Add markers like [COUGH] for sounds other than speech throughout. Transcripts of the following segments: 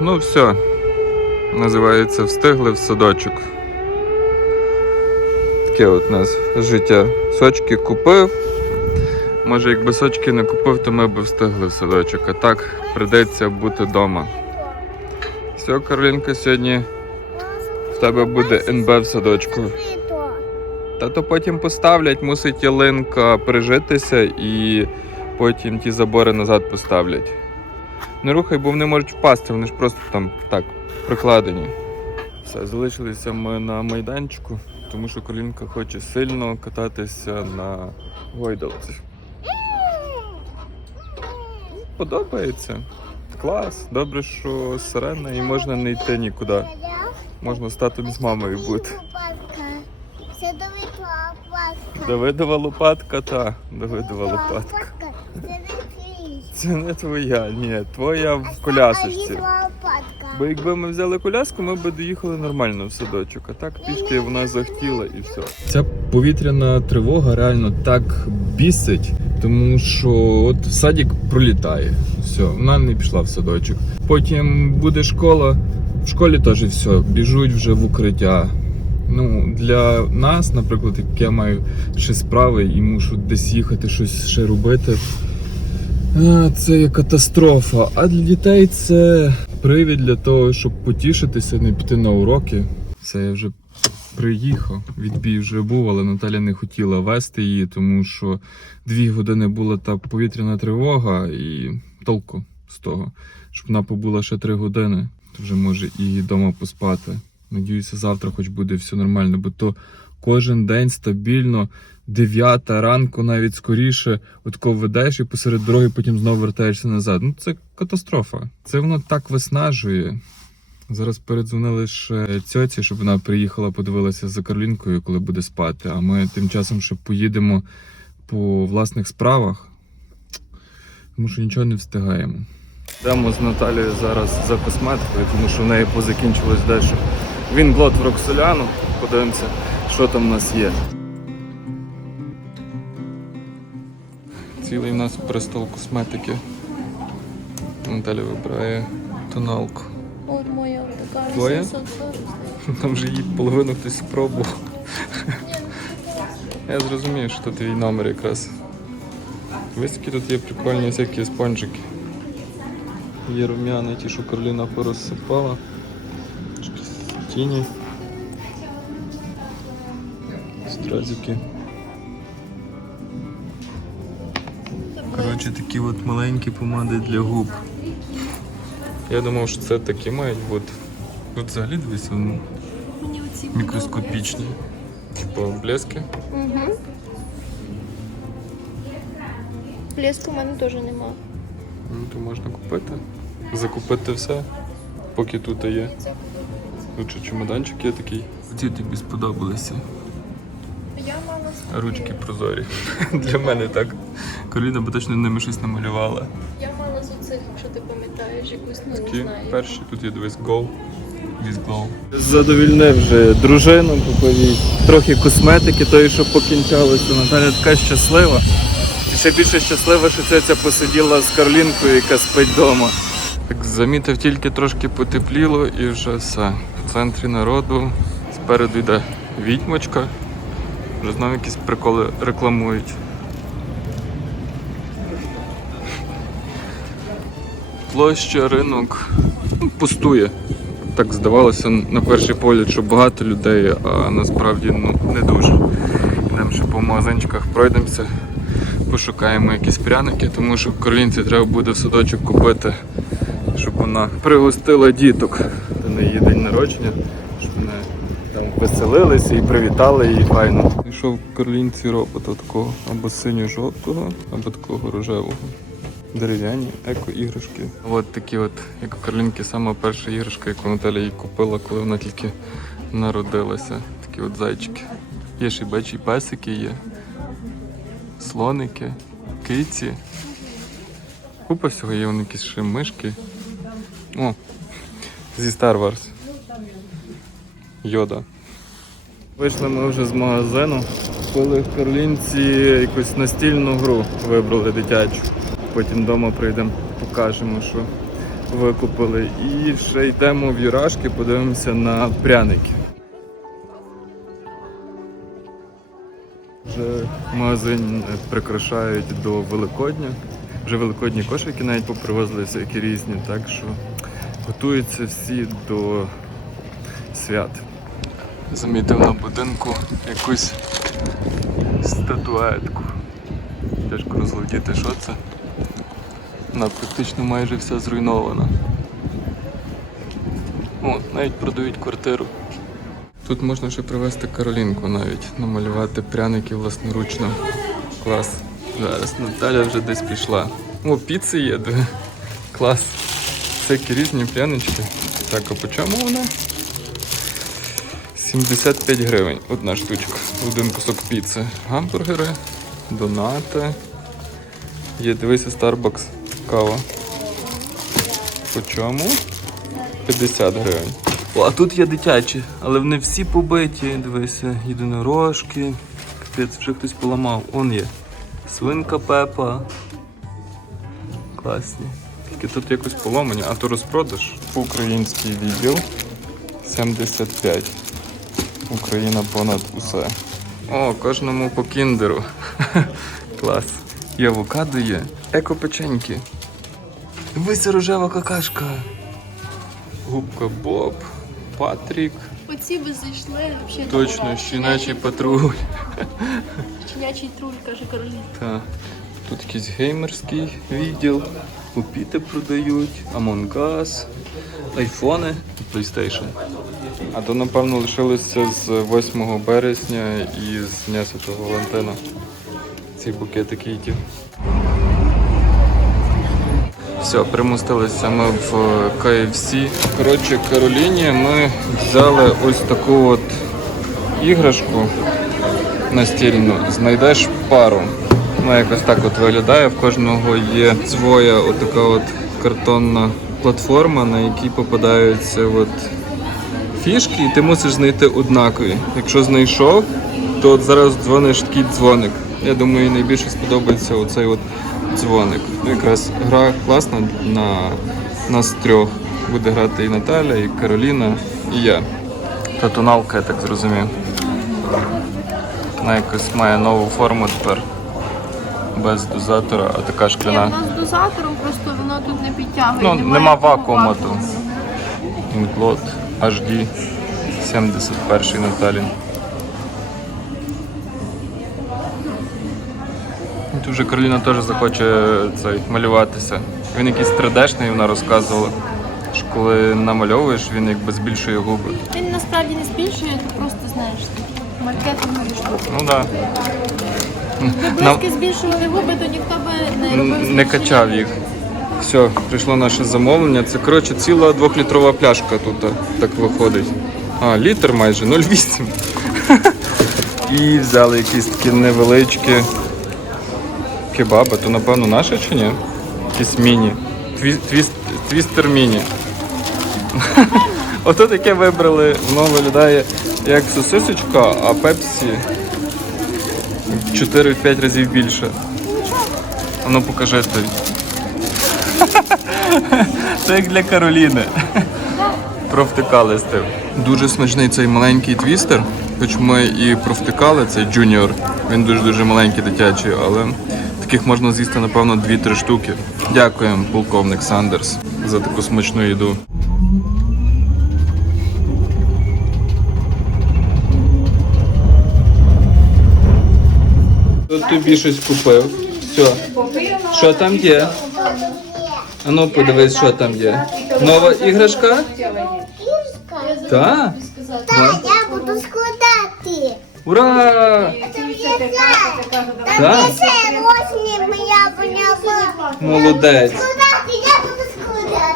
Ну все. Називається Встигли в садочок. Таке от у нас життя. Сочки купив. Може, якби сочки не купив, то ми б встигли в садочок. А так прийдеться бути вдома. Все, Каролінка, сьогодні в тебе буде НБ в садочку. Та то потім поставлять, мусить ялинка прижитися і потім ті забори назад поставлять. Не рухай, бо вони можуть впасти, вони ж просто там так прикладені. Все, залишилися ми на майданчику, тому що Колінка хоче сильно кататися на гойдалці. Подобається. Клас. Добре, що сирена і можна не йти нікуди. Можна з татом з мамою бути. Це лопатка. Давидова лопатка, та Давидова лопатка. Це не твоя, ні, твоя в колясочці. Бо якби ми взяли коляску, ми б доїхали нормально в садочок. А так пішки вона захотіла і все. Ця повітряна тривога реально так бісить, тому що от садик пролітає. Все, вона не пішла в садочок. Потім буде школа. В школі теж все, біжуть вже в укриття. Ну, для нас, наприклад, як я маю ще справи і мушу десь їхати, щось ще робити. Це є катастрофа. А для дітей це привід для того, щоб потішитися, не піти на уроки. Все, я вже приїхав. Відбій вже був, але Наталя не хотіла вести її, тому що дві години була та повітряна тривога і толку з того, щоб вона побула ще три години, то вже може і вдома поспати. Надіюся, завтра хоч буде все нормально, бо то кожен день стабільно. Дев'ята ранку, навіть скоріше, отко ведеш і посеред дороги потім знову вертаєшся назад. Ну це катастрофа. Це воно так виснажує. Зараз передзвонили ще цьоці, щоб вона приїхала, подивилася за Каролінкою, коли буде спати. А ми тим часом ще поїдемо по власних справах, тому що нічого не встигаємо. Йдемо з Наталією зараз за косметикою, тому що в неї позакінчилось дещо. Він блот в Роксоляну. Подивимося, що там у нас є. Цілий у нас престол косметики. Наталя вибирає тоналку. От моя така Твоя? 840. Там вже її половину хтось спробував. Я зрозумів, що твій номер якраз. Які тут є прикольні всякі спонжики. Є рум'яни, ті, що Кароліна порозсипала. Тіні. Стразики. Коротше, такі от маленькі помади для губ. Я думав, що це такі мають бути. Тут взагалі дивись, вони мікроскопічні. Типа блески. Угу. Блеску в мене теж нема. Ну, то можна купити. Закупити все, поки тут є. Тут чемоданчик є такий. Ці тобі сподобалися. Ручки прозорі. [LAUGHS] Для мене так. Коліна би точно ними щось намалювала. Я мала з оцих, якщо ти пам'ятаєш, якусь, ну Такі не знаю. перші, тут є дивись Go. Задовільнив вже дружину, їй трохи косметики, тої, що покінчалося. Наталя така щаслива. І ще більше щаслива, що ця посиділа з Карлінкою, яка спить вдома. Так замітив, тільки трошки потепліло і вже все. В центрі народу спереду йде відьмочка. Вже знову якісь приколи рекламують. Площа, ринок пустує. Так здавалося на перший погляд, що багато людей, а насправді ну, не дуже. Йдемо ще по магазинчиках, пройдемося, пошукаємо якісь пряники, тому що Каролінці треба буде в садочок купити, щоб вона пригостила діток до неї день народження, веселилися і привітали її файно. Пішов Каролінці робота такого або синьо-жовтого, або такого рожевого. Дерев'яні еко-іграшки. От такі от, як у Карлінки, сама перша іграшка, яку Наталя їй купила, коли вона тільки народилася. Такі от зайчики. Є ще й бачі песики є. Слоники, киці. Купа всього є, вони якісь ще мишки. О, зі Star Wars. Йода. Вийшли ми вже з магазину. Купили в Карлінці якусь настільну гру вибрали дитячу. Потім вдома прийдемо, покажемо, що викупили. І ще йдемо в Юрашки, подивимося на пряники. Вже магазин прикрашають до Великодня. Вже великодні кошики навіть попривозили всякі різні, так що готуються всі до свят. Замітив на будинку якусь статуетку. Тяжко розглядіти, що це. Вона практично майже вся зруйнована. О, навіть продають квартиру. Тут можна ще привезти Каролінку навіть, намалювати пряники власноручно. Клас. Зараз Наталя вже десь пішла. О, піци є. Клас. Всякі різні прянички. Так, а по чому вона? 75 гривень одна штучка. Один кусок піци. Гамбургери, донати. Є, дивися, Starbucks кава. По чому? 50 гривень. О, а тут є дитячі, але вони всі побиті. Дивися, єдинорожки. Капець, вже хтось поламав. Он є. Свинка Пепа. Класні. Тільки тут якось поломані, а то розпродаж. Український відділ 75. Україна понад усе. О, кожному по кіндеру. [LAUGHS] Клас. І авокадо є. Еко-печеньки. Дивися рожева какашка. Губка Боб, Патрік. Оці би зайшли взагалі. Точно, щінячий патруль. Щенячий труль, каже Кароліна. Та. Тут якийсь геймерський відділ. Купіти продають, Among Us, айфони, PlayStation. А то, напевно, лишилося з 8 березня і з Дня Святого Валентина. Ці букети квітів. Все, примостилися ми в KFC. Коротше, Кароліні ми взяли ось таку от іграшку настільну. Знайдеш пару. Вона якось так от виглядає. В кожного є своя отака от картонна платформа, на якій попадаються от фішки, і ти мусиш знайти однакові. Якщо знайшов, то от зараз дзвониш такий дзвоник. Я думаю, найбільше сподобається оцей от дзвоник. Ну, Якраз гра класна на нас трьох. Буде грати і Наталя, і Кароліна, і я. Та тоналка, я так зрозумів. Вона якось має нову форму тепер. Без дозатора, а така Ні, шкляна. вона з дозатором, просто воно тут не підтягує. Ну, нема вакууму тут. Інклот HD 71 Наталін. Тут вже Кароліна теж захоче цей, малюватися. Він якийсь 3D-шний, вона розказувала. Що коли намальовуєш, він якби збільшує губи. Він насправді не збільшує, ти просто знаєш. Маркетингові штуки. Ну так. Якби Нам- збільшували губи, то ніхто би не робив Не качав їх. Все, прийшло наше замовлення. Це коротше ціла двохлітрова пляшка тут так виходить. А, літр майже, 0,8. [LAUGHS] І взяли якісь такі невеличкі кебаби. То напевно наше чи ні? Якісь міні. Тві, твіст, твістер міні. [LAUGHS] Ото таке вибрали, воно виглядає як сосисочка, а пепсі в 4-5 разів більше. А ну покажи ти. [LAUGHS] Це як для Кароліни. Провтикали з тим. Дуже смачний цей маленький твістер, хоч ми і провтикали цей джуніор. Він дуже-дуже маленький дитячий, але таких можна з'їсти, напевно, 2-3 штуки. Дякуємо, полковник Сандерс, за таку смачну їду. Тут тобі щось купив. Все. Що там є? А ну подивись, що там є. Нова іграшка? Кішка. Так. Так, я буду складати. Ура! Так. Молодець.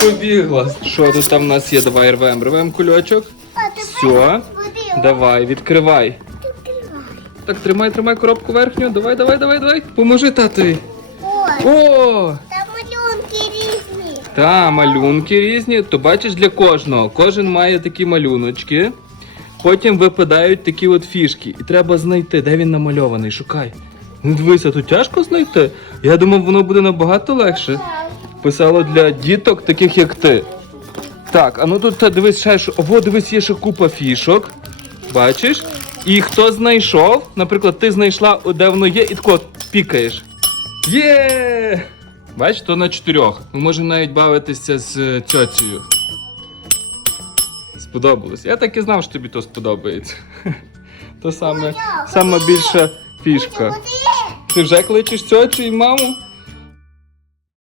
Побігла. Що тут там у нас є? Давай рвем. Рвем кульочок. Все. Давай, відкривай. Так, тримай, тримай коробку верхню. Давай, давай, давай, давай. Поможи татові. О! Та, малюнки різні. То бачиш для кожного. Кожен має такі малюночки. Потім випадають такі от фішки. І треба знайти, де він намальований. Шукай. Ну дивися, тут тяжко знайти. Я думав, воно буде набагато легше. Писало для діток, таких як ти. Так, а ну тут та, дивись, ще що. Ого, дивись, є ще купа фішок. Бачиш? І хто знайшов, наприклад, ти знайшла, де воно є, і тако пікаєш. Є! Бачиш, то на чотирьох. Ми можемо навіть бавитися з е, цьоцею. Сподобалось. Я так і знав, що тобі то сподобається. [LAUGHS] То саме, саме більша фішка. Ти вже кличеш цьоцю і маму?